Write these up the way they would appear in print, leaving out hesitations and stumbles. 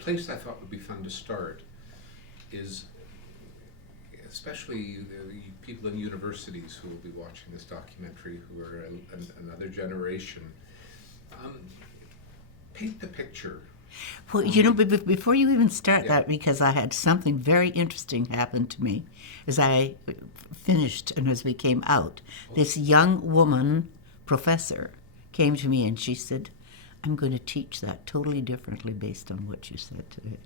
place I thought would be fun to start is, especially people in universities who will be watching this documentary, who are another generation. Paint the picture. Well, before you even start that, because I had something very interesting happen to me as I finished and as we came out. This young woman professor came to me and she said, I'm going to teach that totally differently based on what you said today.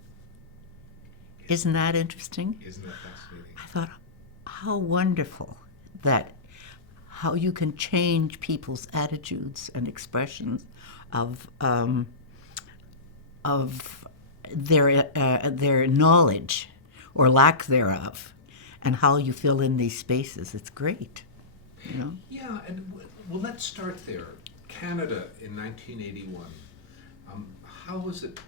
Isn't that interesting? Isn't that fascinating? I thought, how wonderful that how you can change people's attitudes and expressions of their knowledge or lack thereof, and how you fill in these spaces. It's great, you know. Yeah, and well, let's start there. Canada in 1981. How was it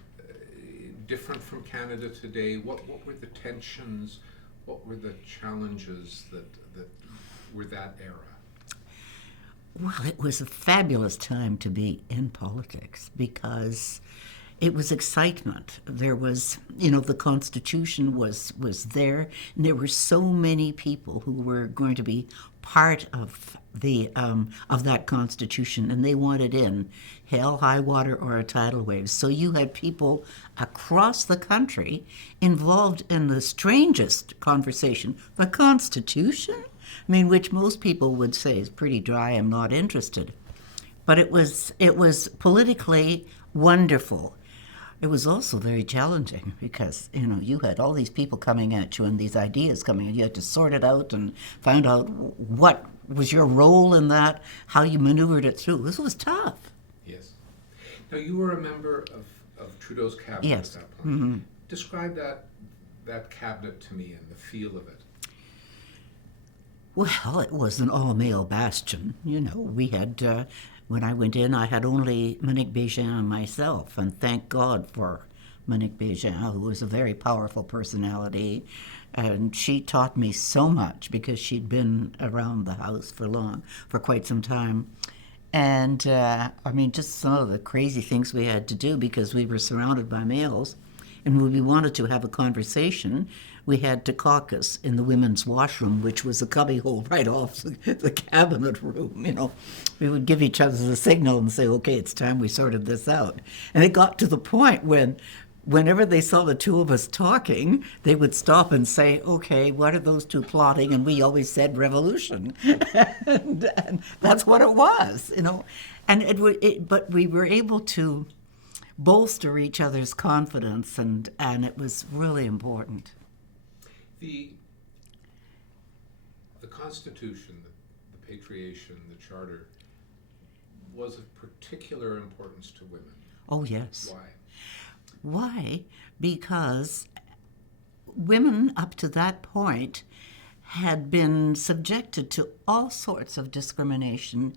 different from Canada today? What were the tensions? What were the challenges that were that era? Well, it was a fabulous time to be in politics because it was excitement. There was, the Constitution was there, and there were so many people who were going to be part of that Constitution, and they wanted in, hell, high water, or a tidal wave. So you had people across the country involved in the strangest conversation, the Constitution. I mean, which most people would say is pretty dry. I'm not interested, but it was politically wonderful. It was also very challenging because, you had all these people coming at you and these ideas coming, and you had to sort it out and find out what was your role in that, how you maneuvered it through. This was tough. Yes. Now, you were a member of Trudeau's Cabinet Yes. at that point. Mm-hmm. Describe that cabinet to me and the feel of it. Well, it was an all-male bastion. We had... when I went in, I had only Monique Bégin and myself, and thank God for Monique Bégin, who was a very powerful personality, and she taught me so much because she'd been around the house for quite some time. And, just some of the crazy things we had to do because we were surrounded by males, and when we wanted to have a conversation, we had to caucus in the women's washroom, which was a cubbyhole right off the cabinet room, We would give each other the signal and say, okay, it's time we sorted this out. And it got to the point whenever they saw the two of us talking, they would stop and say, okay, what are those two plotting? And we always said revolution. and that's what it was, And but we were able to bolster each other's confidence, and it was really important. The Constitution, the Patriation, the Charter, was of particular importance to women. Oh, yes. Why? Why? Because women up to that point had been subjected to all sorts of discrimination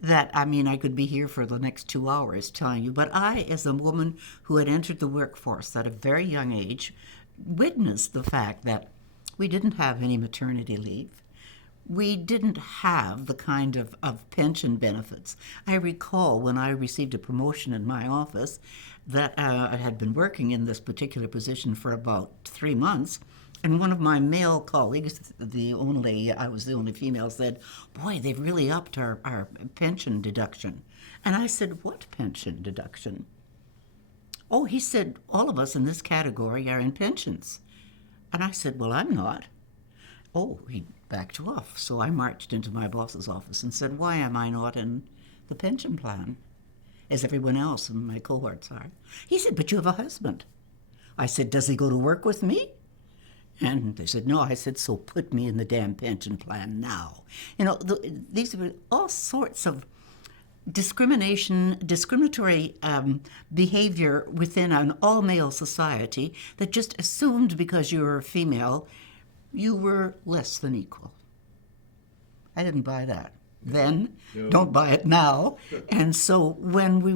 that, I could be here for the next 2 hours telling you, but I, as a woman who had entered the workforce at a very young age, witnessed the fact that we didn't have any maternity leave. We didn't have the kind of pension benefits. I recall when I received a promotion in my office that I had been working in this particular position for about 3 months, and one of my male colleagues, I was the only female, said, boy, they've really upped our pension deduction. And I said, what pension deduction? Oh, he said, all of us in this category are in pensions. And I said, well, I'm not. Oh, he backed off. So I marched into my boss's office and said, why am I not in the pension plan, as everyone else in my cohorts are? He said, but you have a husband. I said, does he go to work with me? And they said, no. I said, so put me in the damn pension plan now. These were all sorts of discriminatory behavior within an all-male society that just assumed because you were a female, you were less than equal. I didn't buy that then. No. Don't buy it now. And so when we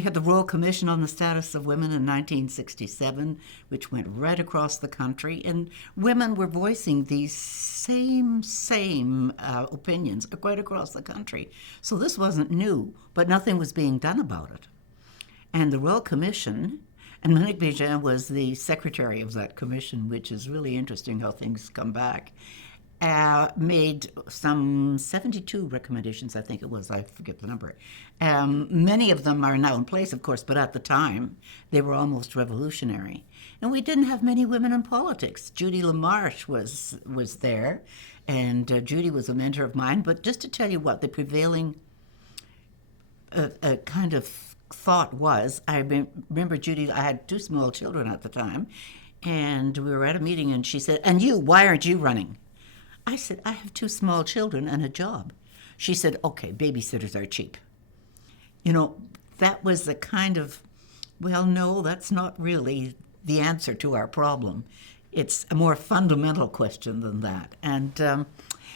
had the Royal Commission on the Status of Women in 1967, which went right across the country, and women were voicing these same opinions right across the country. So this wasn't new, but nothing was being done about it. And the Royal Commission And Monique Bégin was the secretary of that commission, which is really interesting how things come back. Made some 72 recommendations, I think it was, I forget the number. Many of them are now in place, of course, but at the time they were almost revolutionary. And we didn't have many women in politics. Judy LaMarche was there, and Judy was a mentor of mine. But just to tell you what the prevailing kind of thought was, I remember Judy, I had 2 small children at the time, and we were at a meeting, and she said, "And you, why aren't you running?" I said, "I have 2 small children and a job." She said, "Okay, babysitters are cheap." You know, that was the kind of, well, no, that's not really the answer to our problem. It's a more fundamental question than that. And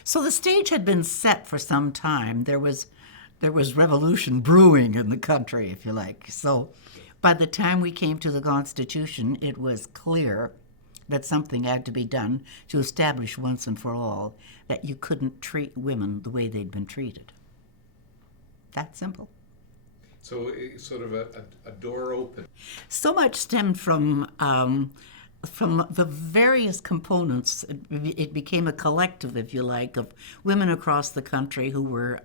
so the stage had been set for some time. There was revolution brewing in the country, if you like. So by the time we came to the Constitution, it was clear that something had to be done to establish once and for all that you couldn't treat women the way they'd been treated. That simple. So it's sort of a door open. So much stemmed from the various components. It became a collective, if you like, of women across the country who were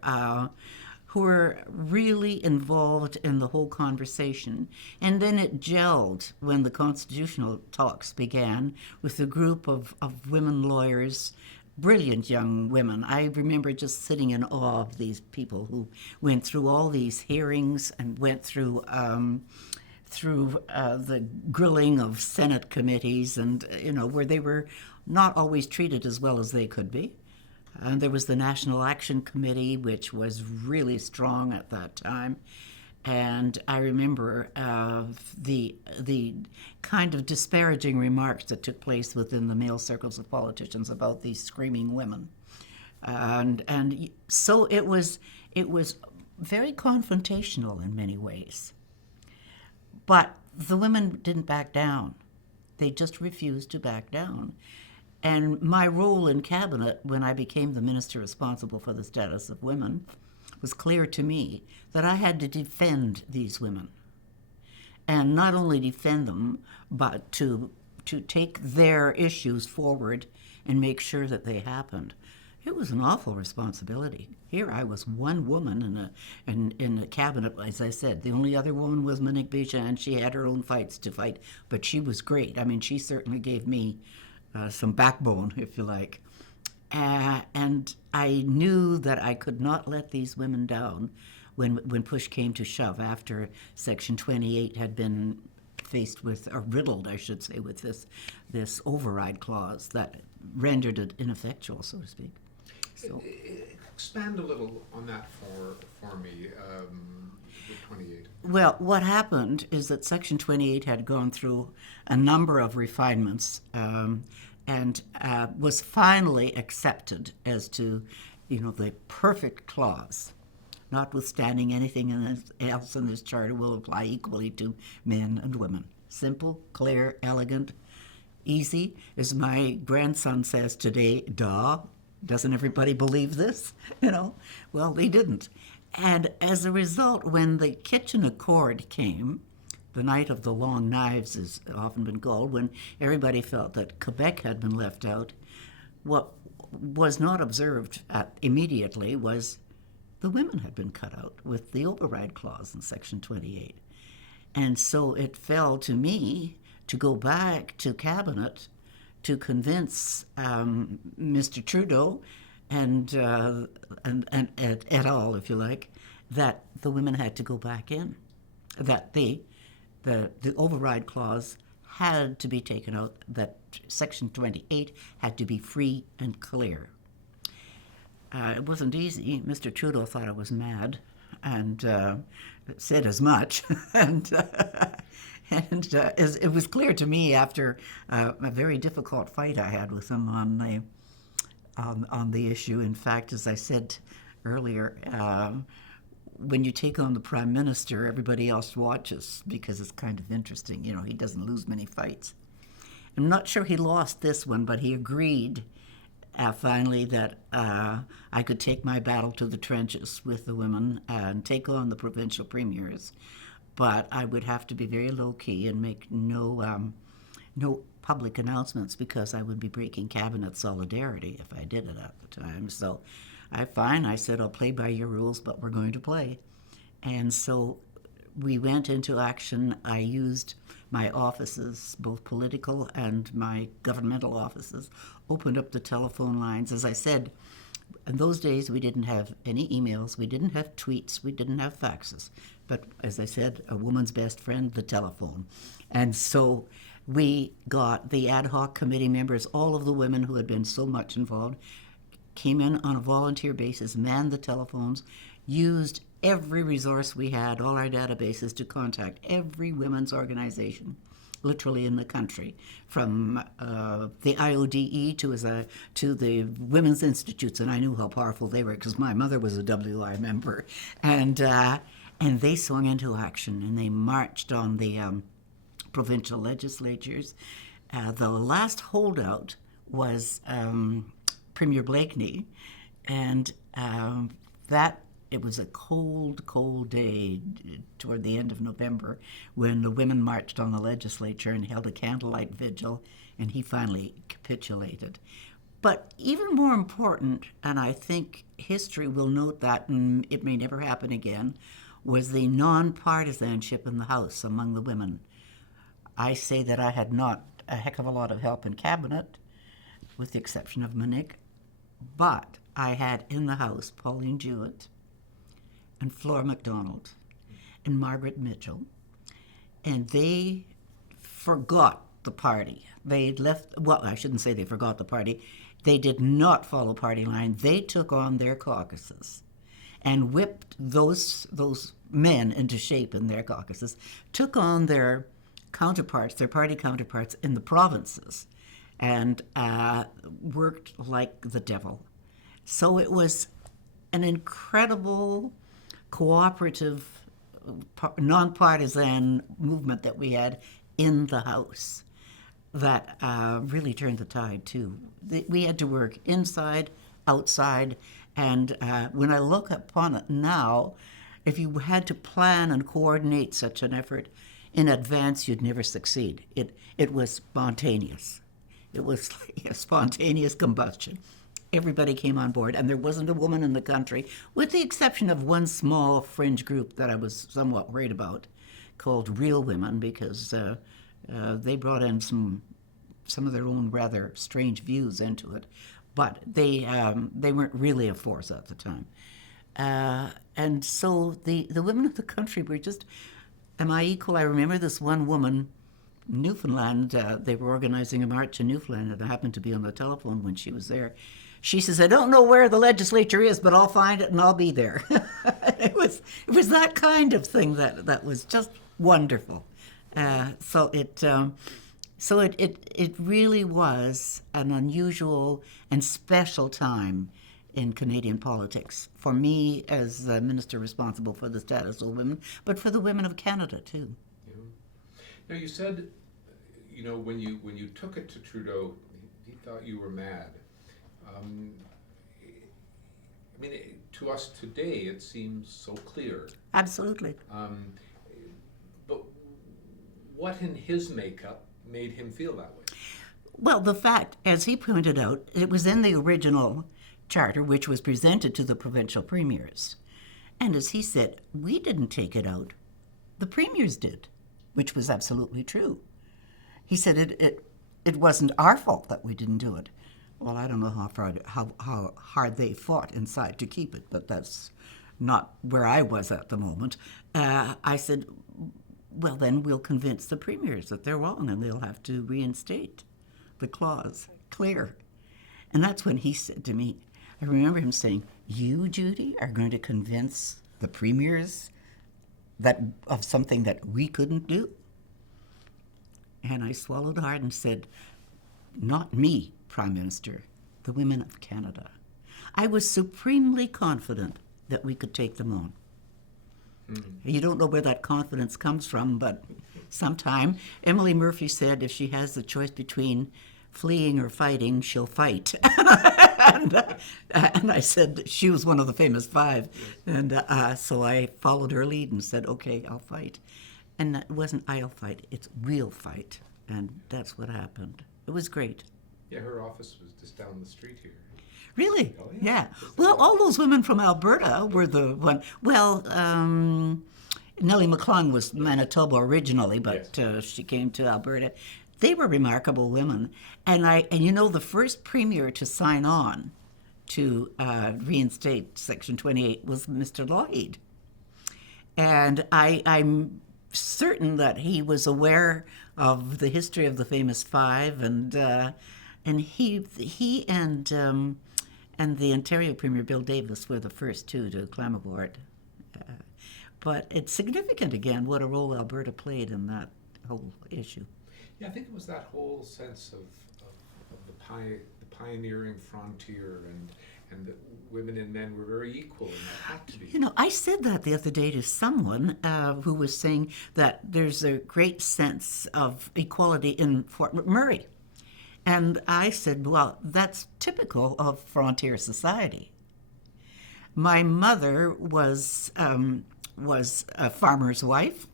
really involved in the whole conversation. And then it gelled when the constitutional talks began with a group of women lawyers, brilliant young women. I remember just sitting in awe of these people who went through all these hearings and went through the grilling of Senate committees, and where they were not always treated as well as they could be. And there was the National Action Committee, which was really strong at that time. And I remember the kind of disparaging remarks that took place within the male circles of politicians about these screaming women. And so it was very confrontational in many ways. But the women didn't back down. They just refused to back down. And my role in cabinet, when I became the minister responsible for the status of women, was clear to me that I had to defend these women. And not only defend them, but to take their issues forward and make sure that they happened. It was an awful responsibility. Here I was one woman in a cabinet, as I said. The only other woman was Monique Bégin. She had her own fights to fight, but she was great. I mean, she certainly gave me some backbone, if you like. And I knew that I could not let these women down when push came to shove, after Section 28 had been faced with, or riddled, I should say, with this override clause that rendered it ineffectual, so to speak. So, expand a little on that for me, the 28. Well, what happened is that Section 28 had gone through a number of refinements and was finally accepted as to, the perfect clause. Notwithstanding anything else in this charter will apply equally to men and women. Simple, clear, elegant, easy. As my grandson says today, duh. Doesn't everybody believe this? Well, they didn't. And as a result, when the Kitchen Accord came, the night of the long knives has often been called, when everybody felt that Quebec had been left out, what was not observed immediately was the women had been cut out with the override clause in Section 28. And so it fell to me to go back to Cabinet to convince Mr. Trudeau and et al., if you like, that the women had to go back in, that the override clause had to be taken out, that Section 28 had to be free and clear. It wasn't easy. Mr. Trudeau thought I was mad, and said as much. and it was clear to me after a very difficult fight I had with him on the issue. In fact, as I said earlier, when you take on the Prime Minister, everybody else watches because it's kind of interesting. He doesn't lose many fights. I'm not sure he lost this one, but he agreed finally that I could take my battle to the trenches with the women and take on the provincial premiers. but I would have to be very low-key and make no public announcements because I would be breaking cabinet solidarity if I did it at the time. So I said, I'll play by your rules, but we're going to play. And so we went into action. I used my offices, both political and my governmental offices, opened up the telephone lines. As I said, in those days, we didn't have any emails, we didn't have tweets, we didn't have faxes. But as I said, a woman's best friend, the telephone. And so we got the ad hoc committee members, all of the women who had been so much involved, came in on a volunteer basis, manned the telephones, used every resource we had, all our databases, to contact every women's organization, literally in the country, from the IODE to the Women's Institutes, and I knew how powerful they were because my mother was a WI member, and they swung into action and they marched on the provincial legislatures. The last holdout was Premier Blakeney, and it was a cold, cold day toward the end of November when the women marched on the legislature and held a candlelight vigil, and he finally capitulated. But even more important, and I think history will note that, and it may never happen again, was the non-partisanship in the House among the women. I say that I had not a heck of a lot of help in cabinet, with the exception of Monique, but I had in the House Pauline Jewett, and Flora MacDonald, and Margaret Mitchell, and they forgot the party. They left, well, I shouldn't say they forgot the party. They did not follow party line. They took on their caucuses and whipped those men into shape in their caucuses, took on their counterparts, their party counterparts in the provinces, and worked like the devil. So it was an incredible cooperative, nonpartisan movement that we had in the House that really turned the tide, too. We had to work inside, outside, and when I look upon it now, if you had to plan and coordinate such an effort in advance, you'd never succeed. It was spontaneous. It was like a spontaneous combustion. Everybody came on board, and there wasn't a woman in the country, with the exception of one small fringe group that I was somewhat worried about, called Real Women, because they brought in some of their own rather strange views into it, but they weren't really a force at the time. And so the women of the country were just, am I equal? I remember this one woman, Newfoundland, they were organizing a march in Newfoundland, and I happened to be on the telephone when she was there. She says, I don't know where the legislature is, but I'll find it and I'll be there. It was that kind of thing that was just wonderful. So it really was an unusual and special time in Canadian politics for me as the minister responsible for the status of women, but for the women of Canada too. Yeah. Now you said, when you took it to Trudeau, he thought you were mad. To us today, it seems so clear. Absolutely. But what in his makeup made him feel that way? Well, the fact, as he pointed out, it was in the original charter, which was presented to the provincial premiers. And as he said, we didn't take it out. The premiers did, which was absolutely true. He said it wasn't our fault that we didn't do it. Well, I don't know how hard they fought inside to keep it, but that's not where I was at the moment. I said, well, then we'll convince the premiers that they're wrong and they'll have to reinstate the clause. Clear. And that's when he said to me, I remember him saying, you, Judy, are going to convince the premiers of something that we couldn't do? And I swallowed hard and said, not me, Prime Minister, the women of Canada. I was supremely confident that we could take them on. Mm-hmm. You don't know where that confidence comes from, but sometime Emily Murphy said if she has the choice between fleeing or fighting, she'll fight. And I said she was one of the famous five. And so I followed her lead and said, okay, I'll fight. And it wasn't I'll fight, it's we'll fight. And that's what happened. It was great. Yeah, her office was just down the street here. Really? Oh, yeah. Yeah. Just Well, down all those women from Alberta were the one. Well, Nellie McClung was Manitoba originally, but she came to Alberta. They were remarkable women, and you know, the first premier to sign on to reinstate Section 28 was Mr. Lloyd, and I'm certain that he was aware of the history of the famous five, and he and the Ontario Premier Bill Davis were the first two to climb aboard. But it's significant again what a role Alberta played in that whole issue. Yeah, I think it was that whole sense of the pioneering frontier, and that women and men were very equal, and that had to be. You know, I said that the other day to someone who was saying that there's a great sense of equality in Fort McMurray. And I said, well, that's typical of frontier society. My mother was a farmer's wife.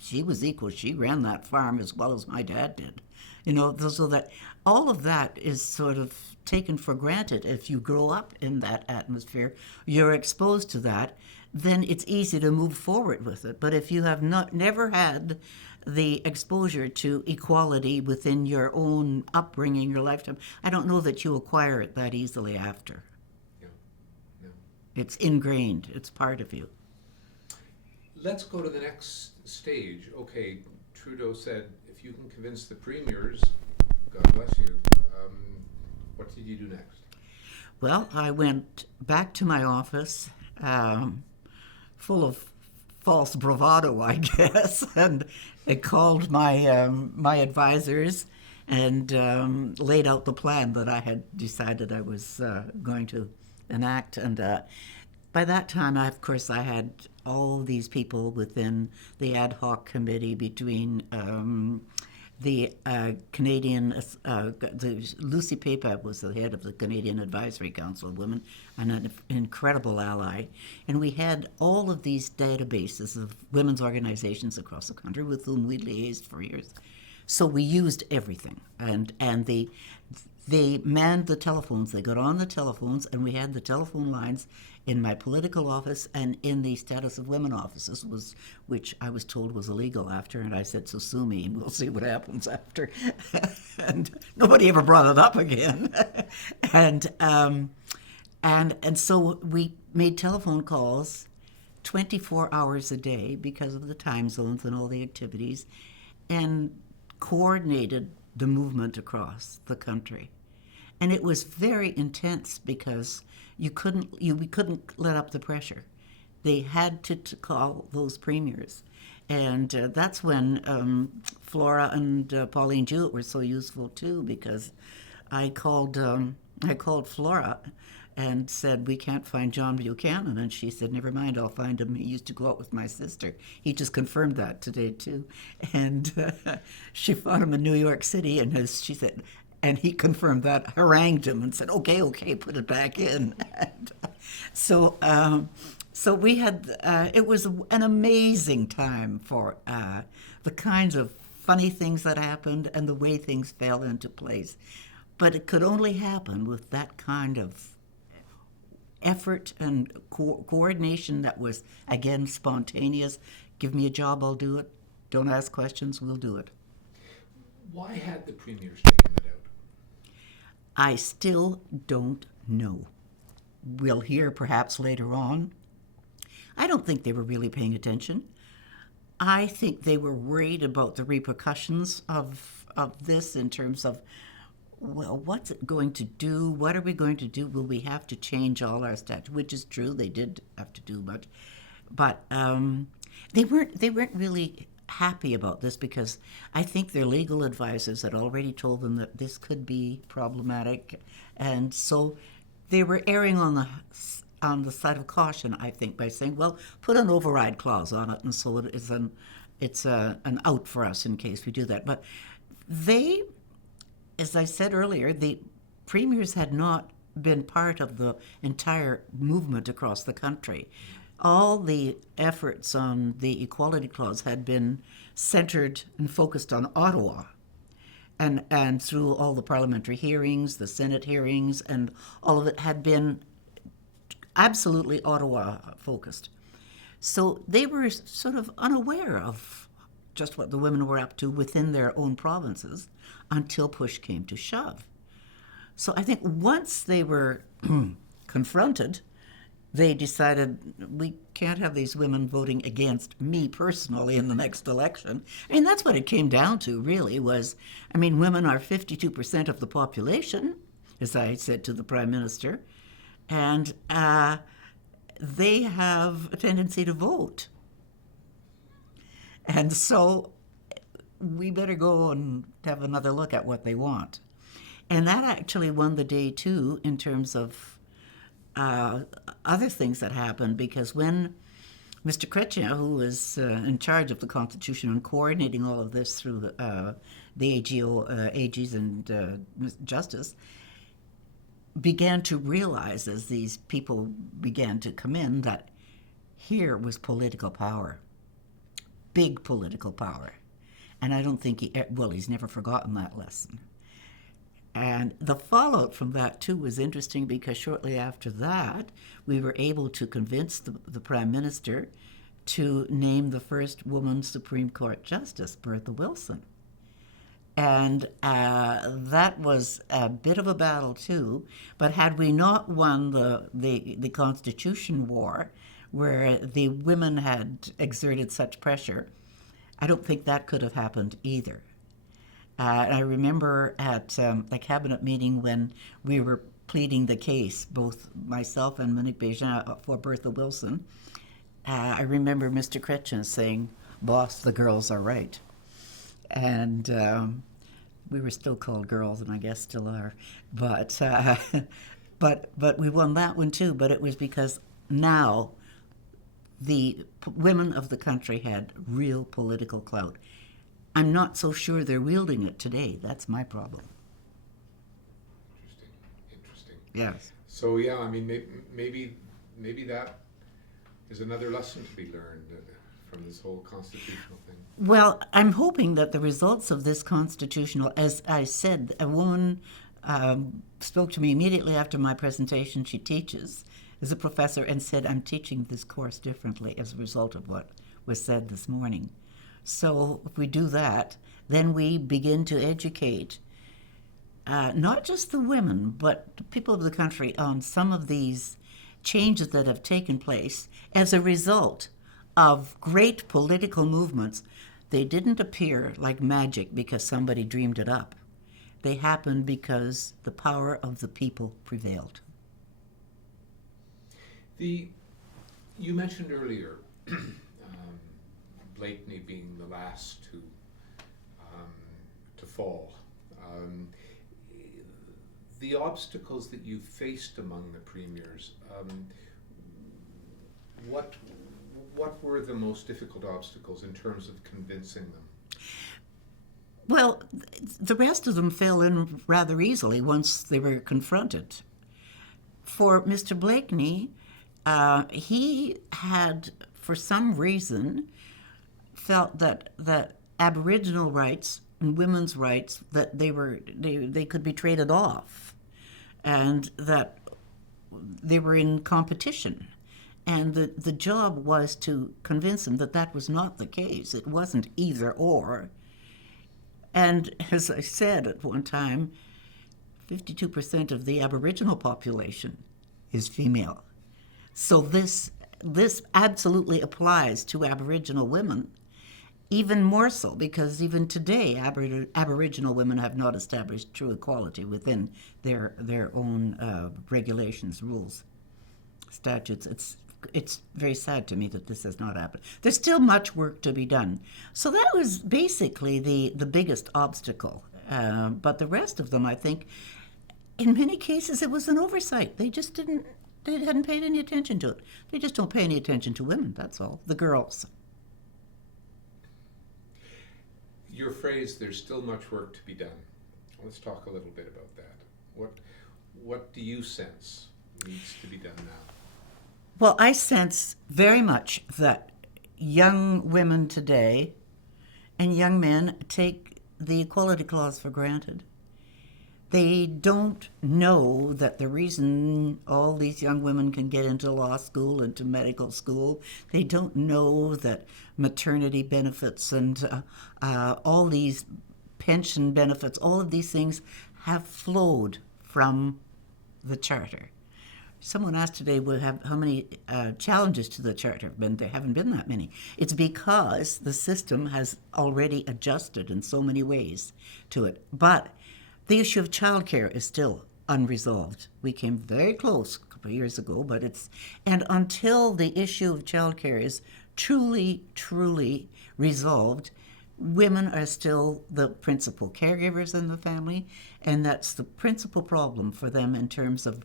She was equal. She ran that farm as well as my dad did. You know, so that all of that is sort of taken for granted. If you grow up in that atmosphere, you're exposed to that, then it's easy to move forward with it. But if you have never had the exposure to equality within your own upbringing, your lifetime, I don't know that you acquire it that easily after. Yeah. No. It's ingrained. It's part of you. Let's go to the next stage. Okay, Trudeau said, if you can convince the premiers, God bless you. What did you do next? Well, I went back to my office, full of false bravado, I guess, and I called my advisors and laid out the plan that I had decided I was going to enact. And by that time, of course, I had all these people within the ad hoc committee between the Canadian, Lucy Papap was the head of the Canadian Advisory Council of Women, and an incredible ally. And we had all of these databases of women's organizations across the country with whom we liaised for years. So we used everything, and they manned the telephones. They got on the telephones, and we had the telephone lines in my political office and in the status of women offices, which I was told was illegal after, and I said, so sue me, and we'll see what happens after. And nobody ever brought it up again. and so we made telephone calls 24 hours a day because of the time zones and all the activities, and coordinated the movement across the country. And it was very intense because we couldn't let up the pressure. They had to call those premiers. And that's when Flora and Pauline Jewett were so useful too, because I called Flora and said, we can't find John Buchanan. And she said, never mind, I'll find him. He used to go out with my sister. He just confirmed that today too. And she found him in New York City, and she said, and he confirmed that, harangued him and said, okay, put it back in. And, so we had, it was an amazing time for the kinds of funny things that happened and the way things fell into place. But it could only happen with that kind of effort and coordination that was, again, spontaneous. Give me a job, I'll do it. Don't ask questions, we'll do it. Why had the premiers taken it out? I still don't know. We'll hear perhaps later on. I don't think they were really paying attention. I think they were worried about the repercussions of this in terms of, well, what's it going to do? What are we going to do? Will we have to change all our statutes? Which is true, they did have to do much. But they weren't really happy about this, because I think their legal advisors had already told them that this could be problematic, and so they were erring on the side of caution, I think, by saying, well, put an override clause on it, and so it's an out for us in case we do that. But they, as I said earlier, the premiers had not been part of the entire movement across the country. all the efforts on the Equality Clause had been centered and focused on Ottawa. And through all the parliamentary hearings, the Senate hearings, and all of it had been absolutely Ottawa focused. So they were sort of unaware of just what the women were up to within their own provinces until push came to shove. So I think once they were confronted, they decided we can't have these women voting against me personally in the next election. I mean, that's what it came down to, really, was, I mean, women are 52% of the population, as I said to the Prime Minister, and they have a tendency to vote. And so we better go and have another look at what they want. And that actually won the day, too, in terms of other things that happened, because when Mr. Chrétien, who was in charge of the Constitution and coordinating all of this through the AGs and Justice, began to realize as these people began to come in that here was political power, big political power. And I don't think he's never forgotten that lesson. And the fallout from that, too, was interesting because shortly after that, we were able to convince the Prime Minister to name the first woman Supreme Court Justice, Bertha Wilson. And that was a bit of a battle, too. But had we not won the Constitution War, where the women had exerted such pressure, I don't think that could have happened either. I remember at the cabinet meeting when we were pleading the case, both myself and Monique Bégin for Bertha Wilson, I remember Mr. Chrétien saying, "Boss, the girls are right." And we were still called girls, and I guess still are. But we won that one too, but it was because now the women of the country had real political clout. I'm not so sure they're wielding it today. That's my problem. Interesting. Yes. So yeah, I mean, maybe that is another lesson to be learned from this whole constitutional thing. Well, I'm hoping that the results of this constitutional, as I said, a woman spoke to me immediately after my presentation. She teaches as a professor and said, "I'm teaching this course differently as a result of what was said this morning." So if we do that, then we begin to educate not just the women, but the people of the country on some of these changes that have taken place as a result of great political movements. They didn't appear like magic because somebody dreamed it up. They happened because the power of the people prevailed. You mentioned earlier Blakeney being the last to fall. The obstacles that you faced among the premiers, what were the most difficult obstacles in terms of convincing them? Well, the rest of them fell in rather easily once they were confronted. For Mr. Blakeney, he had, for some reason, felt that Aboriginal rights and women's rights, that they could be traded off, and that they were in competition. And the job was to convince him that that was not the case. It wasn't either or. And as I said at one time, 52% of the Aboriginal population is female. So this absolutely applies to Aboriginal women, even more so because even today Aboriginal women have not established true equality within their own regulations, rules, statutes. It's very sad to me that this has not happened. There's still much work to be done. So that was basically the biggest obstacle. But the rest of them, I think, in many cases, it was an oversight. They hadn't paid any attention to it. They just don't pay any attention to women, that's all. The girls. Your phrase, "there's still much work to be done." Let's talk a little bit about that. What do you sense needs to be done now? Well, I sense very much that young women today and young men take the equality clause for granted. They don't know that the reason all these young women can get into law school, into medical school, they don't know that maternity benefits and all these pension benefits, all of these things have flowed from the Charter. Someone asked today, how many challenges to the Charter have been? There haven't been that many. It's because the system has already adjusted in so many ways to it. But the issue of childcare is still unresolved. We came very close a couple of years ago, but and until the issue of childcare is truly, truly resolved, women are still the principal caregivers in the family, and that's the principal problem for them in terms of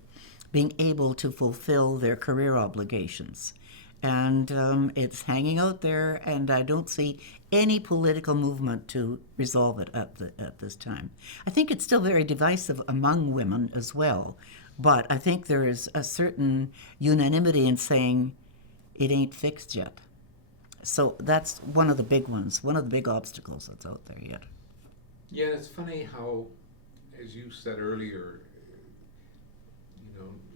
being able to fulfill their career obligations. And it's hanging out there, and I don't see any political movement to resolve it at this time. I think it's still very divisive among women as well, but I think there is a certain unanimity in saying it ain't fixed yet. So that's one of the big ones, one of the big obstacles that's out there yet. Yeah, it's funny how, as you said earlier,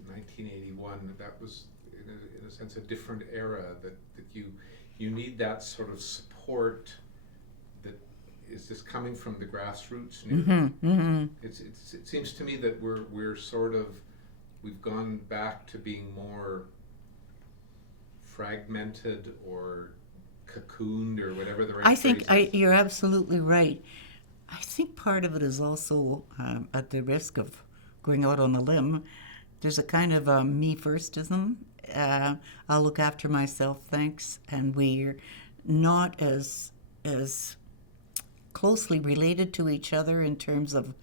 1981, that was in a sense a different era, that you need that sort of support that is just coming from the grassroots. It seems to me that we've gone back to being more fragmented or cocooned or whatever the right phrase is. You're absolutely right. I think part of it is also, at the risk of going out on a limb, there's a kind of me firstism. I'll look after myself, thanks. And we're not as closely related to each other in terms of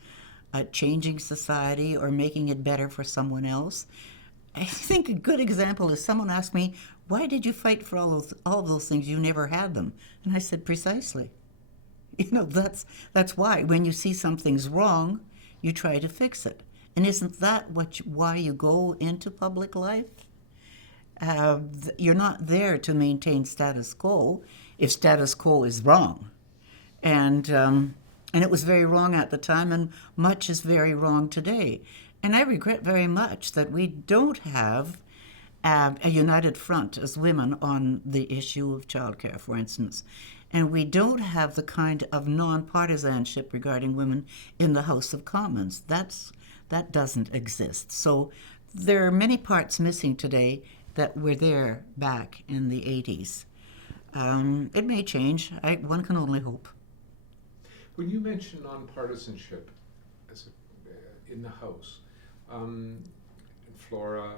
changing society or making it better for someone else. I think a good example is someone asked me, why did you fight for all of those things? You never had them. And I said, precisely. That's why. When you see something's wrong, you try to fix it. And isn't that why you go into public life? You're not there to maintain status quo if status quo is wrong. And it was very wrong at the time, and much is very wrong today. And I regret very much that we don't have a united front as women on the issue of childcare, for instance. And we don't have the kind of non-partisanship regarding women in the House of Commons. That doesn't exist. So there are many parts missing today that were there back in the 80s. It may change. One can only hope. When you mention nonpartisanship in the House, Flora,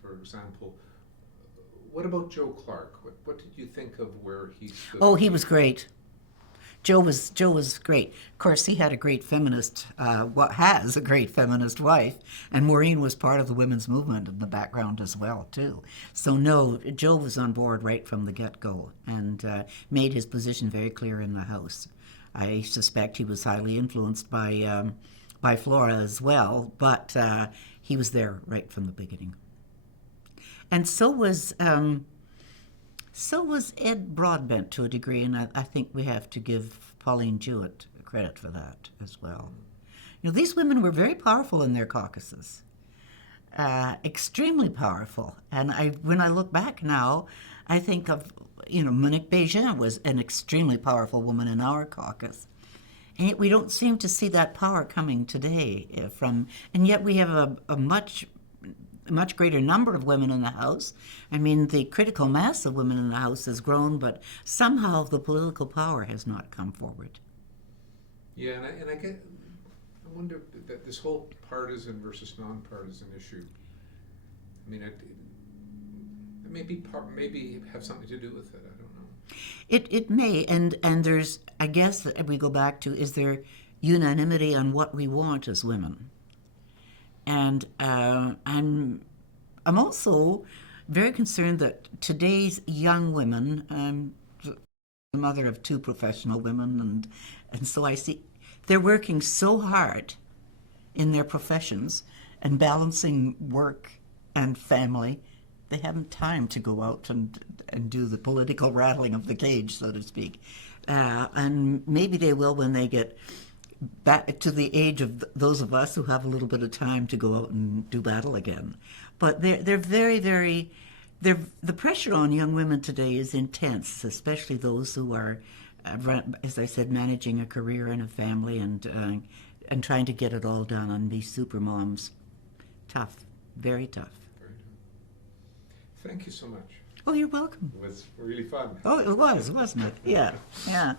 for example, what about Joe Clark? What did you think of where he stood? Oh, he was great. Joe was great. Of course, he had a great feminist, has a great feminist wife, and Maureen was part of the women's movement in the background as well, too. So no, Joe was on board right from the get-go and made his position very clear in the House. I suspect he was highly influenced by Flora as well, but he was there right from the beginning. And so was Ed Broadbent to a degree, and I think we have to give Pauline Jewett credit for that as well. These women were very powerful in their caucuses, extremely powerful. And when I look back now, I think of, Monique Bégin was an extremely powerful woman in our caucus. And yet we don't seem to see that power coming today and yet we have a much greater number of women in the House. I mean, the critical mass of women in the House has grown, but somehow the political power has not come forward. Yeah, and I wonder that this whole partisan versus non-partisan issue, I mean, it maybe have something to do with it. I don't know. It may, and there's, I guess, we go back to, is there unanimity on what we want as women? And I'm also very concerned that today's young women, I'm the mother of two professional women, and so I see they're working so hard in their professions and balancing work and family they haven't time to go out and do the political rattling of the cage, so to speak. And maybe they will when they get back to the age of those of us who have a little bit of time to go out and do battle again. But they're very, very, the pressure on young women today is intense, especially those who are, as I said, managing a career and a family and trying to get it all done and be super moms. Tough, very tough. Very tough. Thank you so much. Oh, you're welcome. It was really fun. Oh, it was, wasn't it? Yeah, yeah.